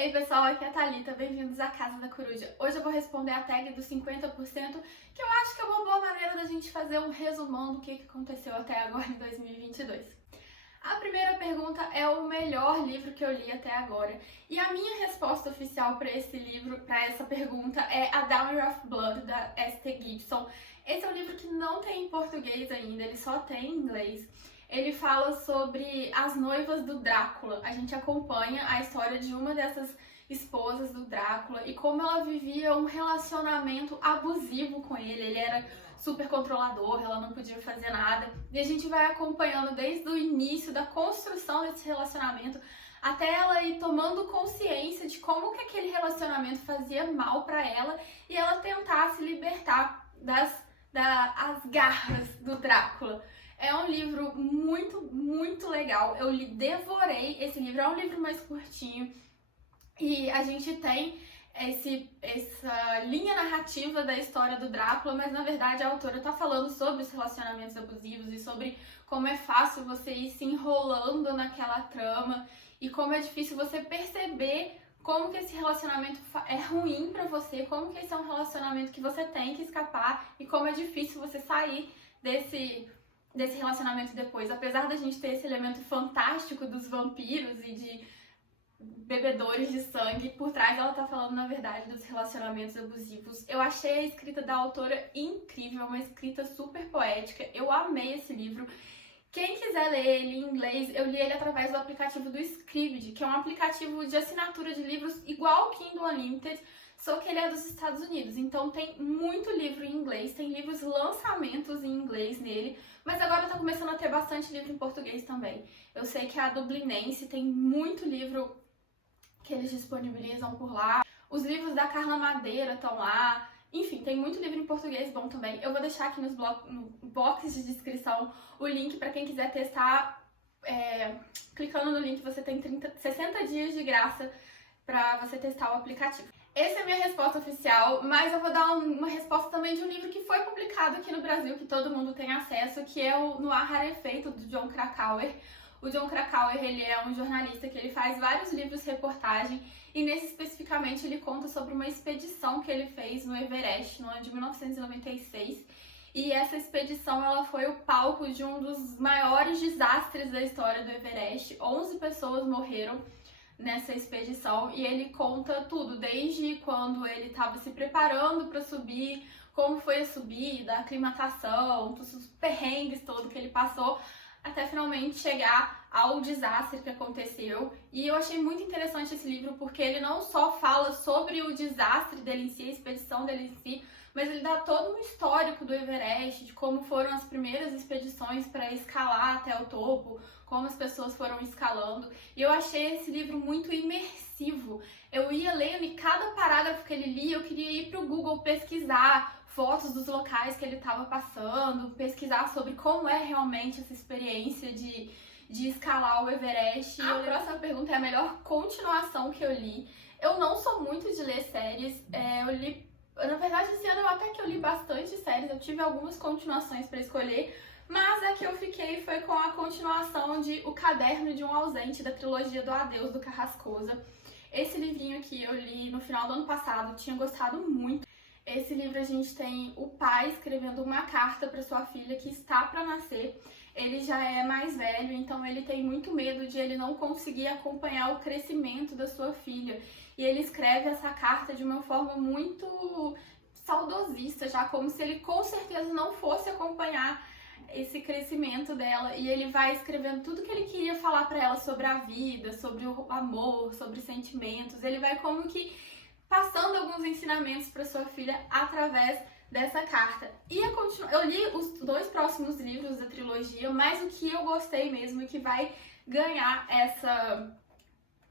Ei pessoal, aqui é a Thalita, bem-vindos à Casa da Coruja. Hoje eu vou responder a tag dos 50%, que eu acho que é uma boa maneira da gente fazer um resumão do que aconteceu até agora em 2022. A primeira pergunta é o melhor livro que eu li até agora. E a minha resposta oficial para esse livro, para essa pergunta, é A Dowry of Blood, da S.T. Gibson. Esse é um livro que não tem em português ainda, ele só tem em inglês. Ele fala sobre as noivas do Drácula. A gente acompanha a história de uma dessas esposas do Drácula e como ela vivia um relacionamento abusivo com ele. Ele era super controlador, ela não podia fazer nada. E a gente vai acompanhando desde o início da construção desse relacionamento até ela ir tomando consciência de como que aquele relacionamento fazia mal para ela e ela tentar se libertar das garras do Drácula. É um livro muito legal. Eu devorei esse livro. É um livro mais curtinho. E a gente tem essa linha narrativa da história do Drácula, mas na verdade a autora está falando sobre os relacionamentos abusivos e sobre como é fácil você ir se enrolando naquela trama e como é difícil você perceber como que esse relacionamento é ruim pra você, como que esse é um relacionamento que você tem que escapar e como é difícil você sair desse relacionamento depois. Apesar da gente ter esse elemento fantástico dos vampiros e de bebedores de sangue, por trás ela tá falando, na verdade, dos relacionamentos abusivos. Eu achei a escrita da autora incrível, uma escrita super poética. Eu amei esse livro. Quem quiser ler ele em inglês, eu li ele através do aplicativo do Scribd, que é um aplicativo de assinatura de livros igual ao Kindle Unlimited, só que ele é dos Estados Unidos. Então tem muito livro em inglês, tem livros lançamentos em inglês nele, mas agora tá começando a ter bastante livro em português também. Eu sei que a Dublinense tem muito livro que eles disponibilizam por lá. Os livros da Carla Madeira estão lá. Enfim, tem muito livro em português bom também. Eu vou deixar aqui no box de descrição o link para quem quiser testar. Clicando no link você tem 60 dias de graça para você testar o aplicativo. Essa é a minha resposta oficial, mas eu vou dar uma resposta também de um livro que foi publicado aqui no Brasil, que todo mundo tem acesso, que é o No Ar Rarefeito, do Jon Krakauer. O Jon Krakauer, ele é um jornalista que ele faz vários livros reportagem e nesse especificamente ele conta sobre uma expedição que ele fez no Everest no ano de 1996 e essa expedição ela foi o palco de um dos maiores desastres da história do Everest. 11 pessoas morreram nessa expedição e ele conta tudo, desde quando ele estava se preparando para subir, como foi a subida, a aclimatação, os perrengues todo que ele passou, até finalmente chegar ao desastre que aconteceu. E eu achei muito interessante esse livro porque ele não só fala sobre o desastre dele em si, a expedição dele em si, mas ele dá todo um histórico do Everest, de como foram as primeiras expedições para escalar até o topo, como as pessoas foram escalando. E eu achei esse livro muito imersivo. Eu ia lendo e cada parágrafo que ele lia, eu queria ir para o Google pesquisar fotos dos locais que ele estava passando, pesquisar sobre como é realmente essa experiência de escalar o Everest. A próxima pergunta é a melhor continuação que eu li. Eu não sou muito de ler séries, na verdade esse ano até que eu li bastante séries, eu tive algumas continuações para escolher, mas a que eu fiquei foi com a continuação de O Caderno de um Ausente, da trilogia do Adeus, do Carrascosa. Esse livrinho aqui eu li no final do ano passado, tinha gostado muito. Esse livro a gente tem o pai escrevendo uma carta para sua filha que está para nascer. Ele já é mais velho, então ele tem muito medo de ele não conseguir acompanhar o crescimento da sua filha. E ele escreve essa carta de uma forma muito saudosista, já como se ele com certeza não fosse acompanhar esse crescimento dela. E ele vai escrevendo tudo que ele queria falar para ela sobre a vida, sobre o amor, sobre sentimentos. Ele vai como que passando alguns ensinamentos para sua filha através dessa carta. E eu li os 2 próximos livros da trilogia, mas o que eu gostei mesmo e que vai ganhar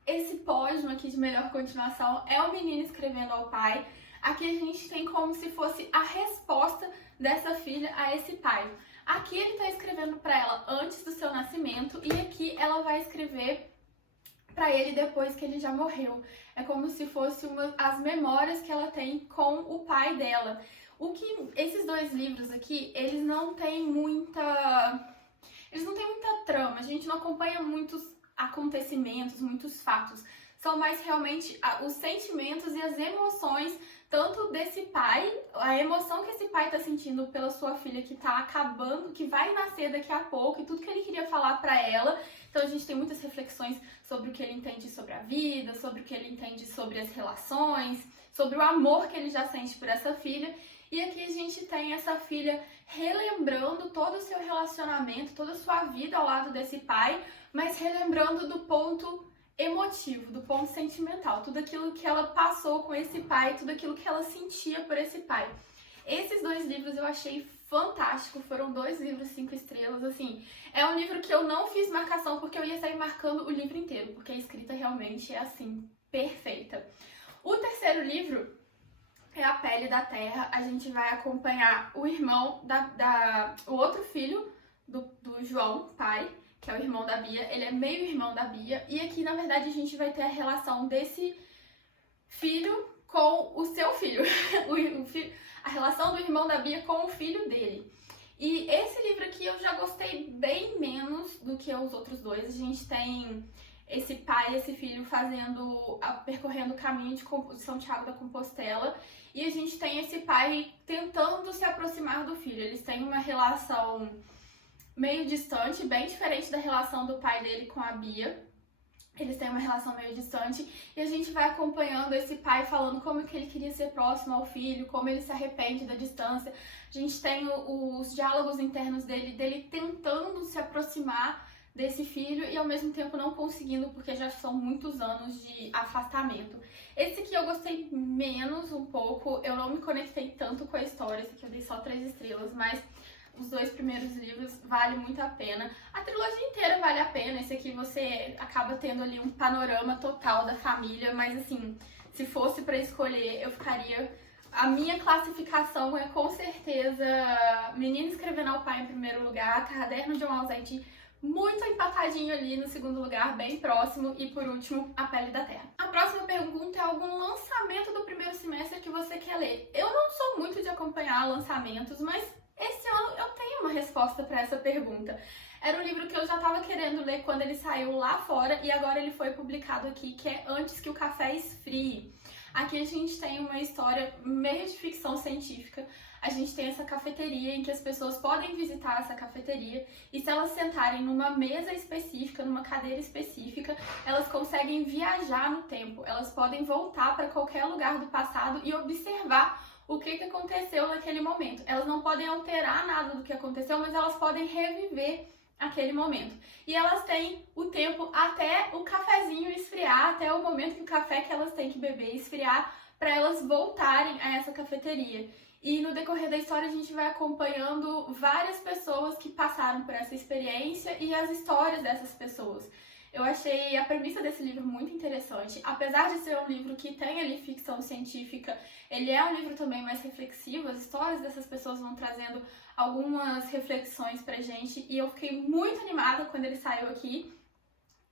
esse pódio aqui de melhor continuação é O Menino Escrevendo ao Pai. Aqui a gente tem como se fosse a resposta dessa filha a esse pai. Aqui ele está escrevendo para ela antes do seu nascimento e aqui ela vai escrever para ele depois que ele já morreu. É como se fosse as memórias que ela tem com o pai dela. Esses 2 livros aqui, eles não têm muita trama, a gente não acompanha muitos acontecimentos, muitos fatos. são mais realmente os sentimentos e as emoções tanto desse pai, a emoção que esse pai tá sentindo pela sua filha que tá acabando, que vai nascer daqui a pouco, e tudo que ele queria falar pra ela. Então a gente tem muitas reflexões sobre o que ele entende sobre a vida, sobre o que ele entende sobre as relações, sobre o amor que ele já sente por essa filha. E aqui a gente tem essa filha relembrando todo o seu relacionamento, toda a sua vida ao lado desse pai, mas relembrando do ponto emotivo, do ponto sentimental, tudo aquilo que ela passou com esse pai, tudo aquilo que ela sentia por esse pai. Esses 2 livros eu achei fantástico, foram 2 livros 5 estrelas, assim, é um livro que eu não fiz marcação porque eu ia sair marcando o livro inteiro, porque a escrita realmente é, assim, perfeita. O terceiro livro é A Pele da Terra. A gente vai acompanhar o irmão o outro filho do João, pai, que é o irmão da Bia. Ele é meio irmão da Bia. E aqui, na verdade, a gente vai ter a relação desse filho com o seu filho. A relação do irmão da Bia com o filho dele. E esse livro aqui eu já gostei bem menos do que os outros 2. A gente tem esse pai e esse filho percorrendo o caminho de São Tiago da Compostela. E a gente tem esse pai tentando se aproximar do filho. Eles têm uma relação meio distante, bem diferente da relação do pai dele com a Bia. Eles têm uma relação meio distante e a gente vai acompanhando esse pai falando como que ele queria ser próximo ao filho, como ele se arrepende da distância. A gente tem os diálogos internos dele tentando se aproximar desse filho e ao mesmo tempo não conseguindo, porque já são muitos anos de afastamento. Esse aqui eu gostei menos um pouco, eu não me conectei tanto com a história, esse aqui eu dei só 3 estrelas, mas os 2 primeiros livros vale muito a pena. A trilogia inteira vale a pena, esse aqui você acaba tendo ali um panorama total da família, mas assim, se fosse pra escolher, eu ficaria... A minha classificação é com certeza Menina Escrevendo ao Pai em primeiro lugar, Caderno de um Ausente muito empatadinho ali no segundo lugar, bem próximo, e por último, A Pele da Terra. A próxima pergunta é algum lançamento do primeiro semestre que você quer ler? Eu não sou muito de acompanhar lançamentos, mas esse ano eu tenho uma resposta para essa pergunta. Era um livro que eu já estava querendo ler quando ele saiu lá fora e agora ele foi publicado aqui, que é Antes que o Café Esfrie. Aqui a gente tem uma história meio de ficção científica. A gente tem essa cafeteria em que as pessoas podem visitar essa cafeteria e se elas sentarem numa mesa específica, numa cadeira específica, elas conseguem viajar no tempo. Elas podem voltar para qualquer lugar do passado e observar o que aconteceu naquele momento. Elas não podem alterar nada do que aconteceu, mas elas podem reviver aquele momento. E elas têm o tempo até o cafezinho esfriar, até o momento que o café que elas têm que beber esfriar, para elas voltarem a essa cafeteria. E no decorrer da história a gente vai acompanhando várias pessoas que passaram por essa experiência e as histórias dessas pessoas. Eu achei a premissa desse livro muito interessante. Apesar de ser um livro que tem ali ficção científica, ele é um livro também mais reflexivo. As histórias dessas pessoas vão trazendo algumas reflexões pra gente. E eu fiquei muito animada quando ele saiu aqui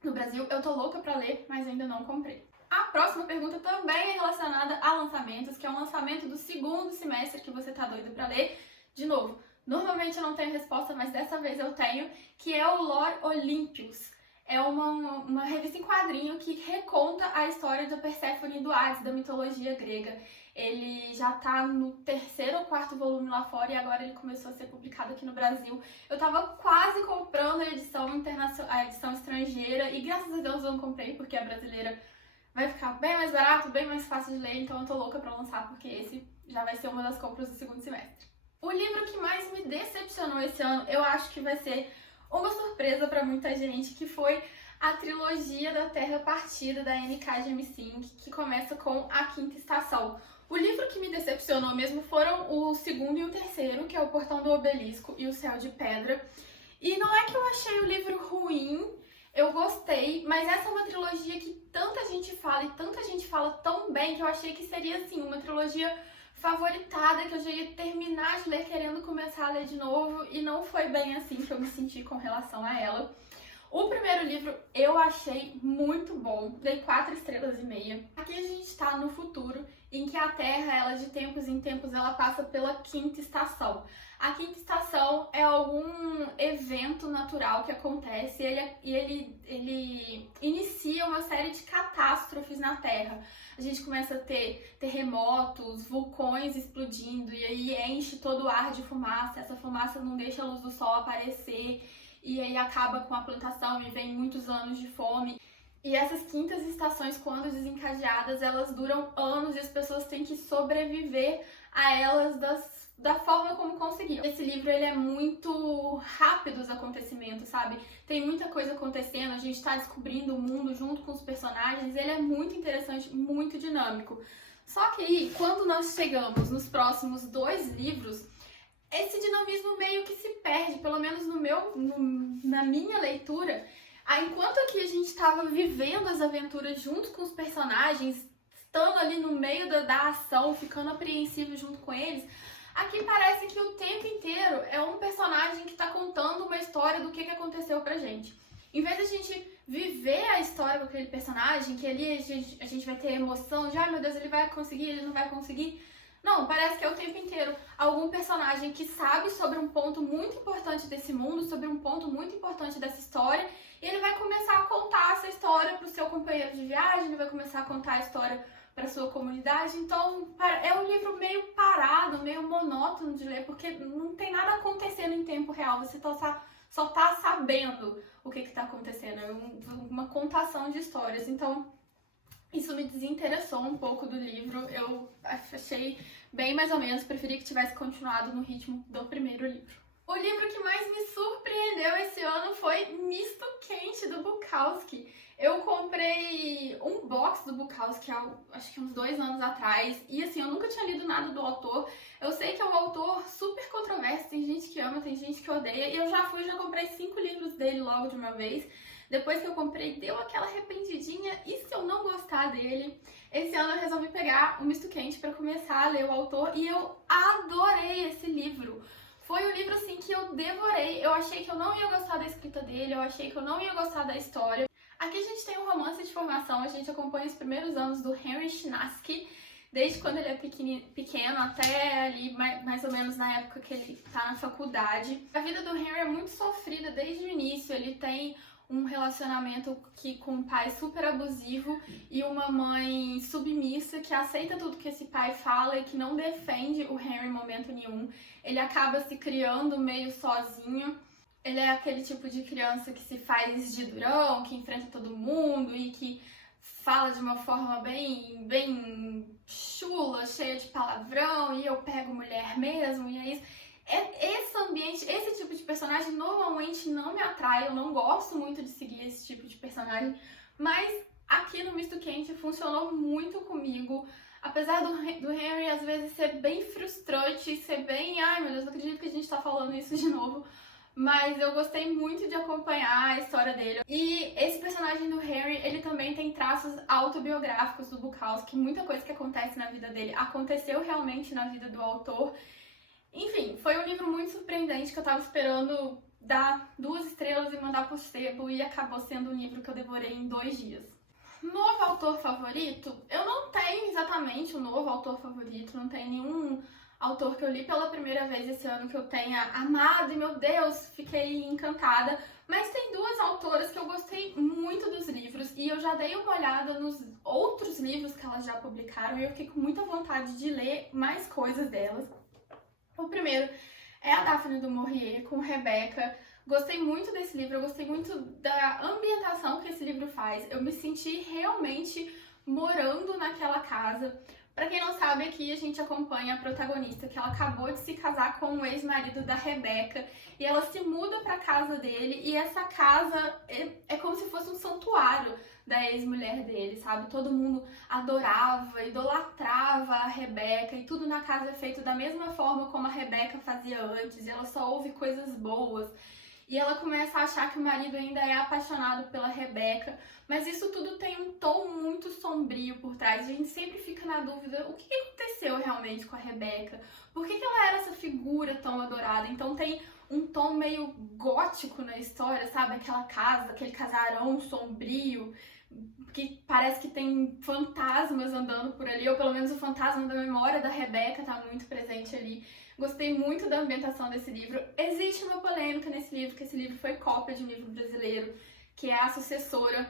no Brasil. Eu tô louca pra ler, mas ainda não comprei. A próxima pergunta também é relacionada a lançamentos, que é um lançamento do segundo semestre que você tá doido pra ler. De novo, normalmente eu não tenho resposta, mas dessa vez eu tenho, que é o Lore Olympus. É uma revista em quadrinho que reconta a história da Perséfone e do Hades, da mitologia grega. Ele já tá no 3º ou 4º volume lá fora e agora ele começou a ser publicado aqui no Brasil. Eu tava quase comprando a edição estrangeira e graças a Deus eu não comprei, porque a brasileira vai ficar bem mais barato, bem mais fácil de ler, então eu tô louca pra lançar, porque esse já vai ser uma das compras do segundo semestre. O livro que mais me decepcionou esse ano, eu acho que vai ser uma surpresa pra muita gente, que foi a trilogia da Terra Partida, da N.K. Jemisin, que começa com A Quinta Estação. O livro que me decepcionou mesmo foram o segundo e o terceiro, que é O Portão do Obelisco e O Céu de Pedra. E não é que eu achei o livro ruim, eu gostei, mas essa é uma trilogia que tanta gente fala e tanta gente fala tão bem que eu achei que seria, assim, uma trilogia favoritada, que eu já ia terminar de ler querendo começar a ler de novo, e não foi bem assim que eu me senti com relação a ela. O primeiro livro eu achei muito bom, dei 4,5 estrelas. Aqui a gente tá no futuro em que a Terra, ela de tempos em tempos, ela passa pela quinta estação. A quinta estação é algum evento natural que acontece e ele inicia uma série de catástrofes na Terra. A gente começa a ter terremotos, vulcões explodindo e aí enche todo o ar de fumaça. Essa fumaça não deixa a luz do sol aparecer e aí acaba com a plantação e vem muitos anos de fome. E essas quintas estações, quando desencadeadas, elas duram anos e as pessoas têm que sobreviver a elas da forma como conseguiu. Esse livro, ele é muito rápido os acontecimentos, sabe? Tem muita coisa acontecendo, a gente tá descobrindo o mundo junto com os personagens, ele é muito interessante, muito dinâmico. Só que aí, quando nós chegamos nos próximos 2 livros, esse dinamismo meio que se perde, pelo menos na minha leitura. Enquanto aqui a gente estava vivendo as aventuras junto com os personagens, estando ali no meio da ação, ficando apreensivo junto com eles, aqui parece que o tempo inteiro é um personagem que está contando uma história do que aconteceu pra gente. Em vez de a gente viver a história com aquele personagem, que ali a gente vai ter emoção de, ai meu Deus, ele vai conseguir, ele não vai conseguir. Não, parece que é o tempo inteiro algum personagem que sabe sobre um ponto muito importante desse mundo, sobre um ponto muito importante dessa história, e ele vai começar a contar essa história pro seu companheiro de viagem, ele vai começar a contar a história para sua comunidade. Então é um livro meio parado, meio monótono de ler, porque não tem nada acontecendo em tempo real, você só tá sabendo o que tá acontecendo, é uma contação de histórias. Então isso me desinteressou um pouco do livro, eu achei bem mais ou menos, preferi que tivesse continuado no ritmo do primeiro livro. O livro que mais me surpreendeu esse ano foi Misto Quente, do Bukowski. Eu comprei um box do Bukowski acho que uns 2 anos atrás, e assim, eu nunca tinha lido nada do autor. Eu sei que é um autor super controverso, tem gente que ama, tem gente que odeia, e eu já comprei 5 livros dele logo de uma vez. Depois que eu comprei, deu aquela arrependidinha, e se eu não gostar dele? Esse ano eu resolvi pegar o Misto Quente para começar a ler o autor, e eu adorei esse livro. Foi um livro assim que eu devorei, eu achei que eu não ia gostar da escrita dele, eu achei que eu não ia gostar da história. Aqui a gente tem um romance de formação, a gente acompanha os primeiros anos do Henry Chinaski, desde quando ele é pequeno até ali mais ou menos na época que ele tá na faculdade. A vida do Henry é muito sofrida desde o início, ele tem um relacionamento com um pai super abusivo e uma mãe submissa que aceita tudo que esse pai fala e que não defende o Henry em momento nenhum. Ele acaba se criando meio sozinho. Ele é aquele tipo de criança que se faz de durão, que enfrenta todo mundo e que fala de uma forma bem chula, cheia de palavrão, e eu pego mulher mesmo, e é isso. Esse ambiente, esse tipo de personagem normalmente não me atrai, eu não gosto muito de seguir esse tipo de personagem, mas aqui no Misto Quente funcionou muito comigo. Apesar do Henry às vezes ser bem frustrante, ser bem, ai meu Deus, não acredito que a gente tá falando isso de novo, mas eu gostei muito de acompanhar a história dele. E esse personagem do Henry, ele também tem traços autobiográficos do Bukowski, muita coisa que acontece na vida dele aconteceu realmente na vida do autor. Enfim, foi um livro muito surpreendente que eu tava esperando dar 2 estrelas e mandar pro sebo, e acabou sendo um livro que eu devorei em 2 dias. Novo autor favorito? Eu não tenho exatamente um novo autor favorito, não tem nenhum autor que eu li pela primeira vez esse ano que eu tenha amado e, meu Deus, fiquei encantada. Mas tem 2 autoras que eu gostei muito dos livros e eu já dei uma olhada nos outros livros que elas já publicaram e eu fiquei com muita vontade de ler mais coisas delas. O primeiro é a Daphne du Maurier, com Rebecca. Gostei muito desse livro, eu gostei muito da ambientação que esse livro faz. Eu me senti realmente morando naquela casa. Pra quem não sabe, aqui a gente acompanha a protagonista, que ela acabou de se casar com o ex-marido da Rebecca, e ela se muda pra casa dele, e essa casa é como se fosse um santuário da ex-mulher dele, sabe? Todo mundo adorava, idolatrava a Rebecca, e tudo na casa é feito da mesma forma como a Rebecca fazia antes, e ela só ouve coisas boas. E ela começa a achar que o marido ainda é apaixonado pela Rebecca, mas isso tudo tem um tom muito sombrio por trás. A gente sempre fica na dúvida, o que aconteceu realmente com a Rebecca? Por que ela era essa figura tão adorada? Então tem um tom meio gótico na história, sabe? Aquela casa, aquele casarão sombrio, que parece que tem fantasmas andando por ali, ou pelo menos o fantasma da memória da Rebecca tá muito presente ali. Gostei muito da ambientação desse livro. Existe uma polêmica nesse livro, que esse livro foi cópia de um livro brasileiro, que é A Sucessora.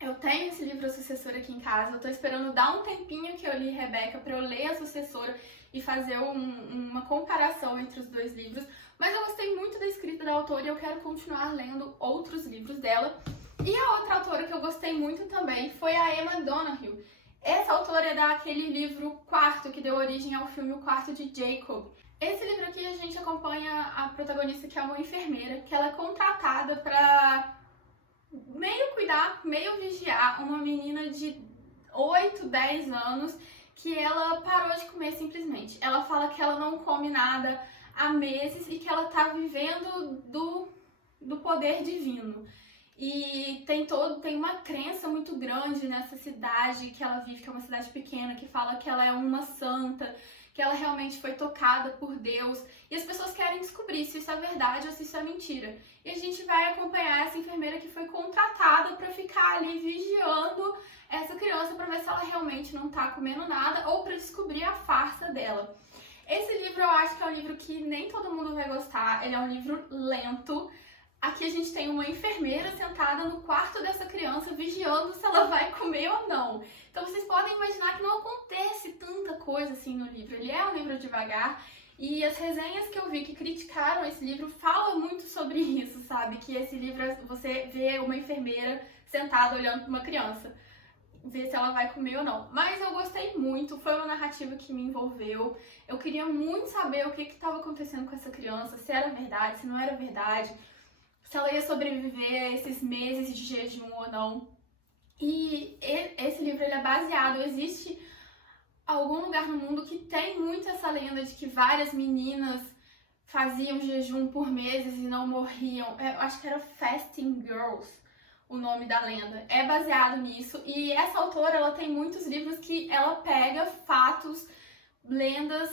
Eu tenho esse livro A Sucessora aqui em casa, eu tô esperando dar um tempinho que eu li Rebecca pra eu ler A Sucessora e fazer uma comparação entre os dois livros, mas eu gostei muito da escrita da autora e eu quero continuar lendo outros livros dela. E a outra autora que eu gostei muito também foi a Emma Donoghue. Essa autora é daquele livro Quarto, que deu origem ao filme O Quarto de Jacob. Esse livro aqui a gente acompanha a protagonista, que é uma enfermeira, que ela é contratada pra meio cuidar, meio vigiar uma menina de 8, 10 anos que ela parou de comer simplesmente. Ela fala que ela não come nada há meses e que ela tá vivendo do poder divino. E tem uma crença muito grande nessa cidade que ela vive, que é uma cidade pequena, que fala que ela é uma santa, que ela realmente foi tocada por Deus. E as pessoas querem descobrir se isso é verdade ou se isso é mentira. E a gente vai acompanhar essa enfermeira que foi contratada para ficar ali vigiando essa criança para ver se ela realmente não tá comendo nada ou para descobrir a farsa dela. Esse livro eu acho que é um livro que nem todo mundo vai gostar, ele é um livro lento. Aqui a gente tem uma enfermeira sentada no quarto dessa criança vigiando se ela vai comer ou não. Então vocês podem imaginar que não acontece tanta coisa assim no livro. Ele é um livro devagar e as resenhas que eu vi que criticaram esse livro falam muito sobre isso, sabe? Que esse livro você vê uma enfermeira sentada olhando para uma criança, ver se ela vai comer ou não. Mas eu gostei muito, foi uma narrativa que me envolveu. Eu queria muito saber o que estava acontecendo com essa criança, se era verdade, se não era verdade, se ela ia sobreviver a esses meses de jejum ou não. E esse livro ele é baseado, existe algum lugar no mundo que tem muito essa lenda de que várias meninas faziam jejum por meses e não morriam. Eu acho que era Fasting Girls o nome da lenda. É baseado nisso. E essa autora, ela tem muitos livros que ela pega fatos, lendas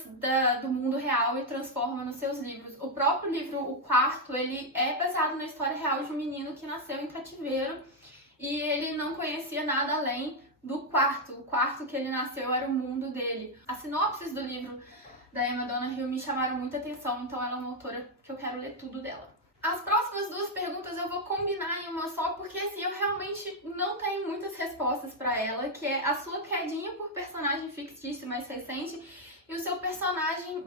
do mundo real e transforma nos seus livros. O próprio livro, O Quarto, ele é baseado na história real de um menino que nasceu em cativeiro e ele não conhecia nada além do quarto. O quarto que ele nasceu era o mundo dele. As sinopses do livro da Emma Donoghue me chamaram muita atenção, então ela é uma autora que eu quero ler tudo dela. As próximas duas perguntas eu vou combinar em uma só, porque assim, eu realmente não tenho muitas respostas pra ela, que é a sua quedinha por personagem fictício mais recente e o seu personagem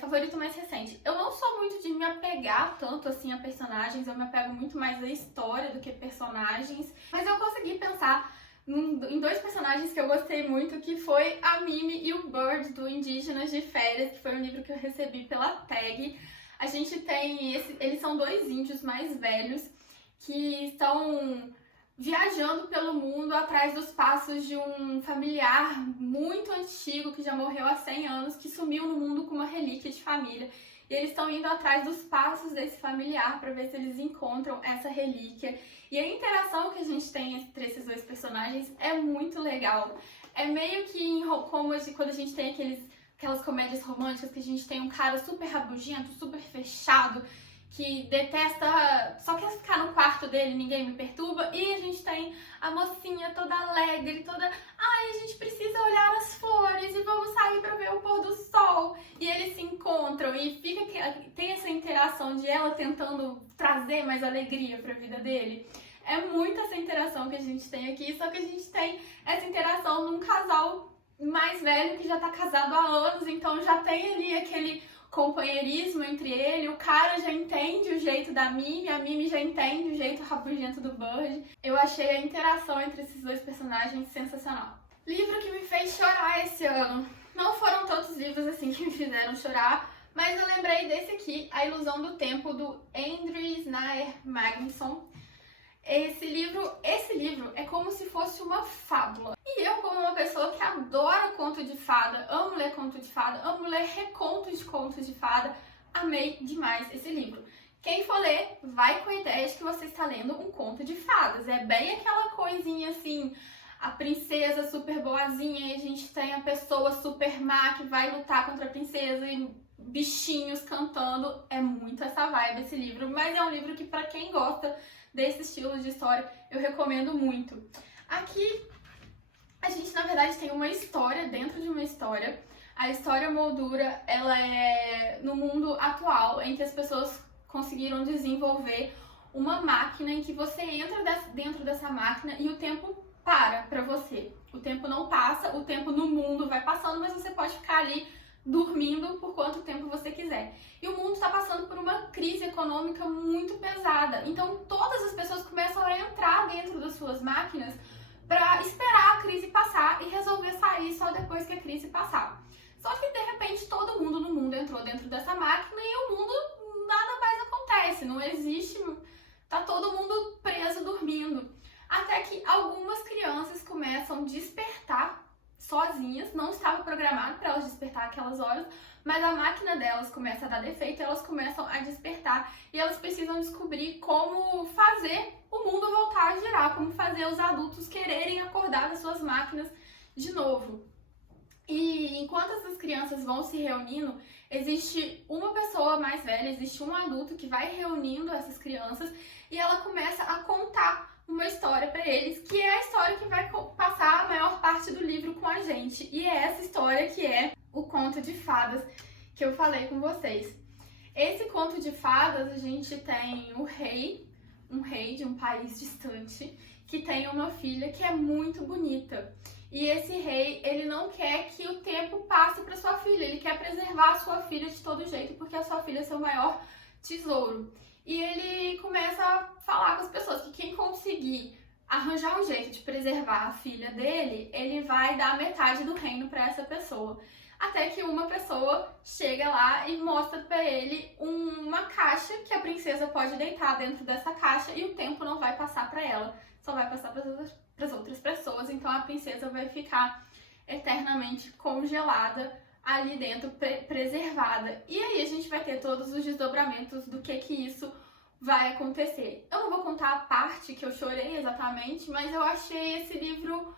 favorito mais recente. Eu não sou muito de me apegar tanto assim a personagens, eu me apego muito mais à história do que personagens, mas eu consegui pensar em dois personagens que eu gostei muito, que foi a Mimi e o Bird, do Indígenas de Férias, que foi um livro que eu recebi pela Tag. A gente tem eles são dois índios mais velhos que estão viajando pelo mundo atrás dos passos de um familiar muito antigo que já morreu há 100 anos, que sumiu no mundo com uma relíquia de família. E eles estão indo atrás dos passos desse familiar para ver se eles encontram essa relíquia. E a interação que a gente tem entre esses dois personagens é muito legal. É meio que como quando a gente tem aquelas comédias românticas que a gente tem um cara super rabugento, super fechado, que detesta, só quer ficar no quarto dele, ninguém me perturba, e a gente tem a mocinha toda alegre, toda, a gente precisa olhar as flores e vamos sair pra ver o pôr do sol. E eles se encontram e tem essa interação de ela tentando trazer mais alegria pra vida dele. É muito essa interação que a gente tem aqui, só que a gente tem essa interação num casal mais velho que já tá casado há anos, então já tem ali aquele companheirismo entre ele, o cara já entende o jeito da Mimi, a Mimi já entende o jeito rabugento do Bird. Eu achei a interação entre esses dois personagens sensacional. Livro que me fez chorar esse ano. Não foram tantos livros assim que me fizeram chorar, mas eu lembrei desse aqui, A Ilusão do Tempo, do Andrew Nair Magnusson. Esse livro é como se fosse uma fábula. E eu, como uma pessoa que adora conto de fada, amo ler conto de fada, amo ler recontos de contos de fada, amei demais esse livro. Quem for ler, vai com a ideia de que você está lendo um conto de fadas. É bem aquela coisinha assim, a princesa super boazinha e a gente tem a pessoa super má que vai lutar contra a princesa e bichinhos cantando. É muito essa vibe esse livro, mas é um livro que, pra quem gosta desse estilo de história, eu recomendo muito. Aqui a gente, na verdade, tem uma história dentro de uma história. A história moldura, ela é no mundo atual, em que as pessoas conseguiram desenvolver uma máquina em que você entra dentro dessa máquina e o tempo para você. O tempo não passa, o tempo no mundo vai passando, mas você pode ficar ali dormindo por quanto tempo você quiser. E o mundo está passando por uma crise econômica muito pesada. Então todas as pessoas começam a entrar dentro das suas máquinas para esperar a crise passar e resolver sair só depois que a crise passar. Só que de repente todo mundo no mundo entrou dentro dessa máquina e o mundo nada mais acontece, não existe, tá todo mundo preso dormindo. Até que algumas crianças começam a despertar sozinhas, não estava programado para elas despertar aquelas horas, mas a máquina delas começa a dar defeito, elas começam a despertar e elas precisam descobrir como fazer o mundo voltar a girar, como fazer os adultos quererem acordar das suas máquinas de novo. E enquanto essas crianças vão se reunindo, existe uma pessoa mais velha, existe um adulto que vai reunindo essas crianças e ela começa a contar uma história para eles, que é a história que vai passar a maior parte do livro com a gente. E é essa história que é o conto de fadas que eu falei com vocês. Esse conto de fadas, a gente tem um rei de um país distante, que tem uma filha que é muito bonita. E esse rei, ele não quer que o tempo passe para sua filha, ele quer preservar a sua filha de todo jeito, porque a sua filha é seu maior tesouro. E ele começa a falar com as pessoas que quem conseguir arranjar um jeito de preservar a filha dele, ele vai dar metade do reino para essa pessoa. Até que uma pessoa chega lá e mostra para ele uma caixa que a princesa pode deitar dentro dessa caixa e o tempo não vai passar para ela, só vai passar para as outras pessoas. Então a princesa vai ficar eternamente congelada ali dentro, preservada. E aí a gente vai ter todos os desdobramentos do que isso vai acontecer. Eu não vou contar a parte que eu chorei exatamente, mas eu achei esse livro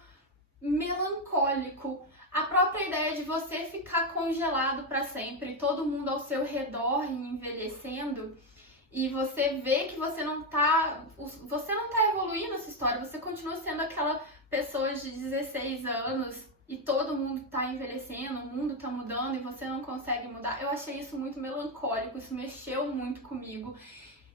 melancólico. A própria ideia de você ficar congelado para sempre, todo mundo ao seu redor envelhecendo, e você vê que você não tá evoluindo essa história, você continua sendo aquela pessoa de 16 anos e todo mundo tá envelhecendo, o mundo tá mudando e você não consegue mudar. Eu achei isso muito melancólico, isso mexeu muito comigo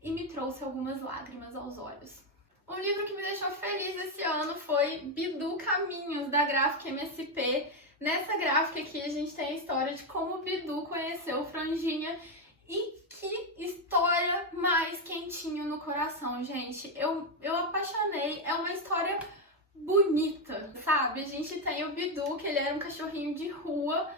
e me trouxe algumas lágrimas aos olhos. Um livro que me deixou feliz esse ano foi Bidu Caminhos, da Gráfica MSP. Nessa gráfica aqui a gente tem a história de como o Bidu conheceu Franjinha. E que história mais quentinho no coração, gente. Eu apaixonei, é uma história bonita, sabe? A gente tem o Bidu, que ele era um cachorrinho de rua,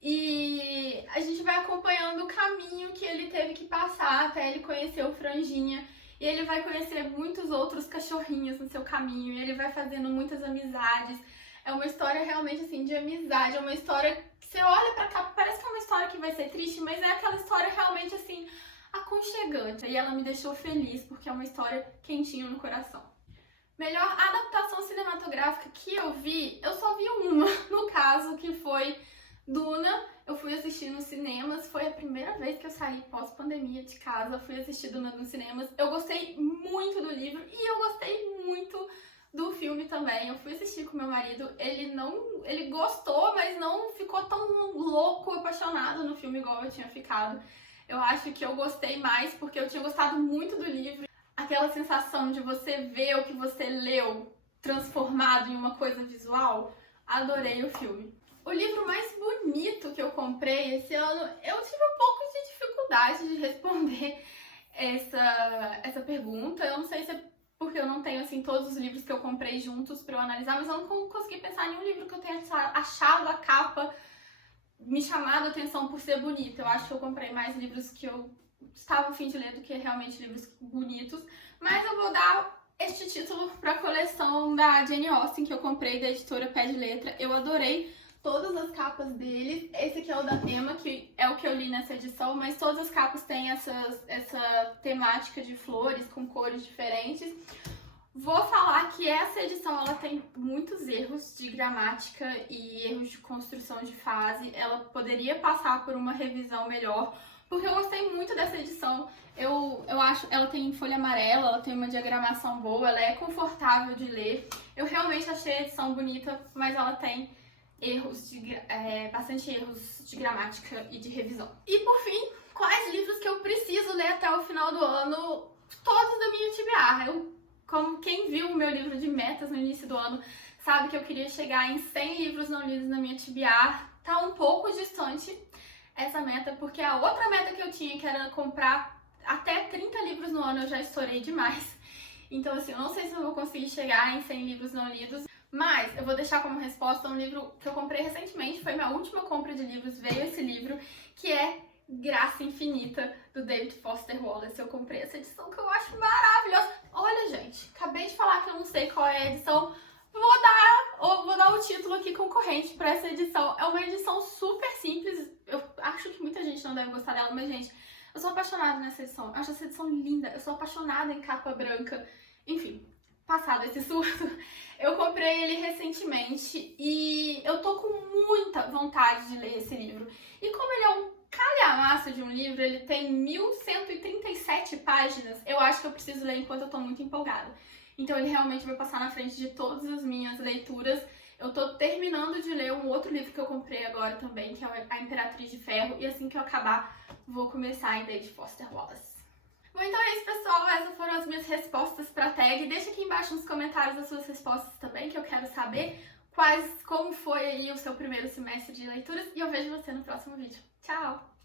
e a gente vai acompanhando o caminho que ele teve que passar até ele conhecer o Franjinha. E ele vai conhecer muitos outros cachorrinhos no seu caminho, e ele vai fazendo muitas amizades. É uma história realmente assim de amizade, é uma história que você olha pra cá, parece que é uma história que vai ser triste, mas é aquela história realmente assim aconchegante. E ela me deixou feliz porque é uma história quentinha no coração. Melhor adaptação cinematográfica que eu vi, eu só vi uma, no caso, que foi Duna. Eu fui assistir nos cinemas, foi a primeira vez que eu saí pós-pandemia de casa, fui assistir Duna nos cinemas. Eu gostei muito do livro e eu gostei muito do filme também. Eu fui assistir com meu marido, ele gostou, mas não ficou tão louco, apaixonado no filme igual eu tinha ficado. Eu acho que eu gostei mais porque eu tinha gostado muito do livro. Aquela sensação de você ver o que você leu transformado em uma coisa visual. Adorei o filme. O livro mais bonito que eu comprei esse ano, eu tive um pouco de dificuldade de responder essa pergunta. Eu não sei se é porque eu não tenho, assim, todos os livros que eu comprei juntos pra eu analisar, mas eu não consegui pensar em nenhum livro que eu tenha achado a capa me chamado a atenção por ser bonita. Eu acho que eu comprei mais livros que eu estava a fim de ler do que realmente livros bonitos, mas eu vou dar este título pra coleção da Jane Austen que eu comprei da editora Pé de Letra. Eu adorei todas as capas deles. Esse aqui é o da Tema, que é o que eu li nessa edição, mas todas as capas têm essa temática de flores com cores diferentes. Vou falar que essa edição ela tem muitos erros de gramática e erros de construção de frase. Ela poderia passar por uma revisão melhor, porque eu gostei muito dessa edição. Eu acho, ela tem folha amarela, ela tem uma diagramação boa, ela é confortável de ler. Eu realmente achei a edição bonita, mas ela tem bastante erros de gramática e de revisão. E por fim, quais livros que eu preciso ler até o final do ano? Todos da minha TBR. Como quem viu o meu livro de metas no início do ano, sabe que eu queria chegar em 100 livros não lidos na minha TBR. Tá um pouco distante essa meta, porque a outra meta que eu tinha, que era comprar até 30 livros no ano, eu já estourei demais. Então, assim, eu não sei se eu vou conseguir chegar em 100 livros não lidos, mas eu vou deixar como resposta um livro que eu comprei recentemente, foi minha última compra de livros, veio esse livro, que é Graça Infinita, do David Foster Wallace. Eu comprei essa edição que eu acho maravilhosa. Olha, gente, acabei de falar que eu não sei qual é a edição, vou dar o título aqui concorrente para essa edição. É uma edição super simples, eu acho que muita gente não deve gostar dela, mas, gente, eu sou apaixonada nessa edição. Eu acho essa edição linda, eu sou apaixonada em capa branca. Enfim, passado esse surto, eu comprei ele recentemente e eu tô com muita vontade de ler esse livro. E como ele é um calhamaço de um livro, ele tem 1137 páginas, eu acho que eu preciso ler enquanto eu tô muito empolgada. Então ele realmente vai passar na frente de todas as minhas leituras. Eu tô terminando de ler um outro livro que eu comprei agora também, que é A Imperatriz de Ferro, e assim que eu acabar, vou começar em David Foster Wallace. Bom, então é isso, pessoal. Essas foram as minhas respostas pra tag. Deixa aqui embaixo nos comentários as suas respostas também, que eu quero saber como foi aí o seu primeiro semestre de leituras, e eu vejo você no próximo vídeo. Tchau!